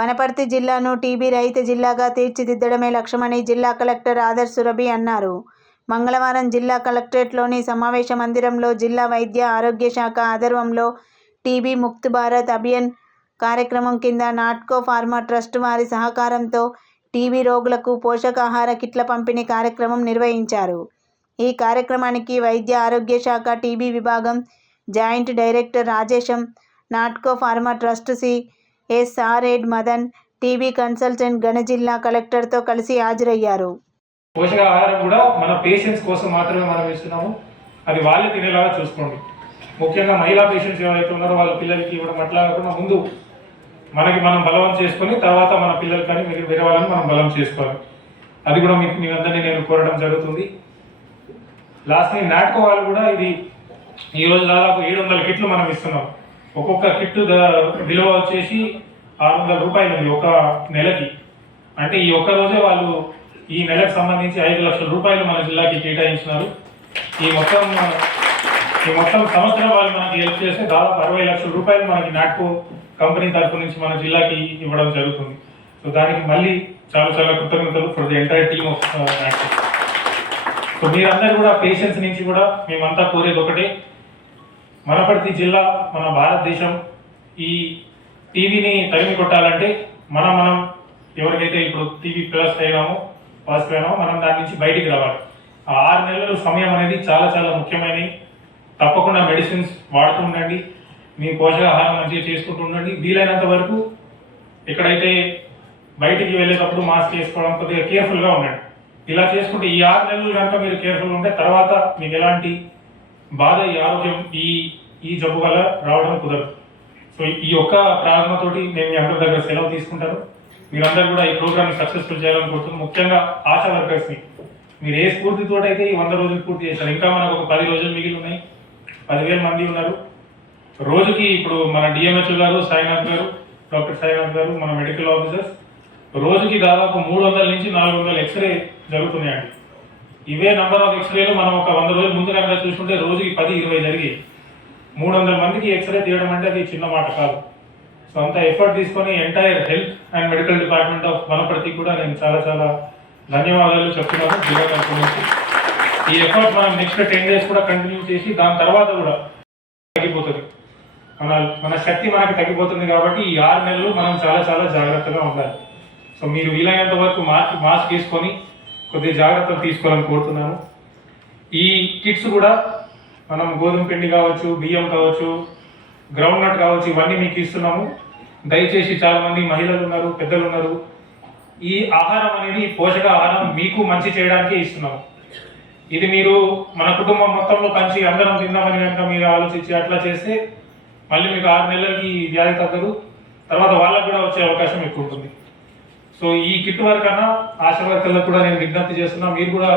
వనపర్తి జిల్లాను టీబీ రహిత జిల్లాగా తీర్చిదిద్దడమే లక్ష్యమని జిల్లా కలెక్టర్ ఆదర్శ్ సురభి అన్నారు. మంగళవారం జిల్లా కలెక్టరేట్లోని సమావేశ మందిరంలో జిల్లా వైద్య ఆరోగ్య శాఖ ఆధ్వర్యంలో టీబీ ముక్త్ భారత్ అభియాన్ కార్యక్రమం కింద నాట్కో ఫార్మా ట్రస్ట్ వారి సహకారంతో టీబీ రోగులకు పోషకాహార కిట్ల పంపిణీ కార్యక్రమం నిర్వహించారు. ఈ కార్యక్రమానికి వైద్య ఆరోగ్య శాఖ టీబీ విభాగం joint director Rajesham Natco pharma trust C SR ఎడ్ మదన్ టీబీ కన్సల్టెంట్ గణ జిల్లా కలెక్టర్తో కలిసి హాజరయ్యారు. పోషకాహారం కూడా మన పేషెంట్స్ కోసం మాత్రమే మనం ఇస్తున్నాము. అది వాళ్ళు తినేలాగా చూసుకోండి. ముఖ్యంగా మహిళా పేషెంట్స్ ఎవరైతే ఉన్నారో వాళ్ళ పిల్లలకి ఇవ్వడం అట్లా కాకుండా ముందు మనకి మనం బలవం చేసుకొని తర్వాత మన పిల్లలు కానీ మీరు వేరే వాళ్ళని మనం బలం చేసుకోవాలి. అది కూడా మీకు మీ అందరినీ నేను కోరడం జరుగుతుంది. లాస్ట్ని వాళ్ళు కూడా ఇది ఈరోజు దాదాపు ఏడు వందల కిట్లు మనం ఇస్తున్నాం. ఒక్కొక్క కిట్ విలువ వచ్చేసి ఆరు వందల రూపాయలు ఉంది ఒక నెలకి. అంటే ఈ ఒక్క రోజే వాళ్ళు ఈ నెలకు సంబంధించి ఐదు లక్షల రూపాయలు మన జిల్లాకి కేటాయించినారు. ఈ మొత్తం ఈ మొత్తం సంవత్సరం వాళ్ళు మనకి హెల్ప్ చేస్తే దాదాపు అరవై లక్షల రూపాయలు మనకి నాట్కో కంపెనీ తరఫు నుంచి మన జిల్లాకి ఇవ్వడం జరుగుతుంది. సో దానికి మళ్ళీ చాలా చాలా కృతజ్ఞతలు for the entire team of Natco. So మీరందరూ కూడా పేషెంట్స్ నుంచి కూడా మేమంతా కోరేది ఒకటే. మనపర్తి జిల్లా మన భారతదేశం ఈ టీవీని తరిమి కొట్టాలంటే మనం మనం ఎవరికైతే ఇప్పుడు టీవీ ప్లస్ అయినామో పాజిటివ్ అయినామో మనం దాని నుంచి బయటికి రావాలి. ఆ ఆరు నెలల సమయం అనేది చాలా చాలా ముఖ్యమైనవి. తప్పకుండా మెడిసిన్స్ వాడుతూ ఉండండి. మీ పోషకాహారం మంచిగా చేసుకుంటూ ఉండండి. వీలైనంత వరకు ఎక్కడైతే బయటికి వెళ్ళేటప్పుడు మాస్క్ వేసుకోవడం కొద్దిగా కేర్ఫుల్గా ఉండండి. ఇలా చేసుకుంటే ఈ ఆరు నెలలు కనుక మీరు కేర్ఫుల్గా ఉంటే తర్వాత మీకు ఎలాంటి బాధ ఈ ఆరోగ్యం ఈ ఈ జబ్బు వల్ల రావడం కుదరదు. సో ఈ ఒక్క ప్రారంభంతోటి నేను మీ అందరి దగ్గర సెలవు తీసుకుంటారు. మీరందరూ కూడా ఈ ప్రోగ్రామ్ సక్సెస్ఫుల్ చేయాలని కోరుతున్నాను ముఖ్యంగా ఆశా వర్కర్స్ని. మీరు ఏ స్ఫూర్తితో అయితే ఈ వంద రోజులు పూర్తి చేశారు ఇంకా మనకు ఒక పది రోజులు మిగిలి ఉన్నాయి. పదివేల మంది ఉన్నారు. రోజుకి ఇప్పుడు మన డిఎంహెచ్ఓ గారు సాయినాథ్ గారు డాక్టర్ సాయినాథ్ గారు మన మెడికల్ ఆఫీసర్స్ రోజుకి దాదాపు మూడు వందల నుంచి నాలుగు వందల ఎక్స్రే జరుగుతున్నాయండి. ఇవే నంబర్ ఆఫ్ ఎక్స్రేలు మనం ఒక వంద రోజుల ముందు కనుక చూసుకుంటే రోజుకి పది ఇరవై జరిగి మూడు వందల మందికి ఎక్స్రే తీయడం అంటే అది చిన్న మాట కాదు. సో అంత ఎఫర్ట్ తీసుకొని entire health and medical department of Wanaparthy కూడా నేను చాలా చాలా ధన్యవాదాలు చెప్తున్నాను జిల్లా తరఫు నుంచి. ఈ ఎఫర్ట్ మనం నెక్స్ట్ టెన్ డేస్ కూడా కంటిన్యూ చేసి దాని తర్వాత కూడా తగ్గిపోతుంది. మన మన శక్తి మనకి తగ్గిపోతుంది కాబట్టి ఈ ఆరు నెలలు మనం చాలా చాలా జాగ్రత్తగా ఉండాలి. సో మీరు వీలైనంత వరకు మాస్క్ మాస్క్ తీసుకొని కొద్దిగా జాగ్రత్తలు తీసుకోవాలని కోరుతున్నాను. ఈ కిట్స్ కూడా మనం గోధుమ పిండి కావచ్చు బియ్యం కావచ్చు గ్రౌండ్ నట్ కావచ్చు ఇవన్నీ మీకు ఇస్తున్నాము. దయచేసి చాలామంది మహిళలు ఉన్నారు పెద్దలు ఉన్నారు. ఈ ఆహారం అనేది పోషక ఆహారం మీకు మంచి చేయడానికే ఇస్తున్నాము. ఇది మీరు మన కుటుంబం మొత్తంలో పంచి అందరం తిందామని కనుక మీరు ఆలోచించి అట్లా చేస్తే మళ్ళీ మీకు ఆరు నెలలకి వ్యాధి తగ్గదు. తర్వాత వాళ్ళకు కూడా వచ్చే అవకాశం ఎక్కువ ఉంటుంది. సో ఈ కిట్ వర్క్ అన్న ఆశా వర్కర్లకు కూడా నేను విజ్ఞప్తి చేస్తున్నా మీరు కూడా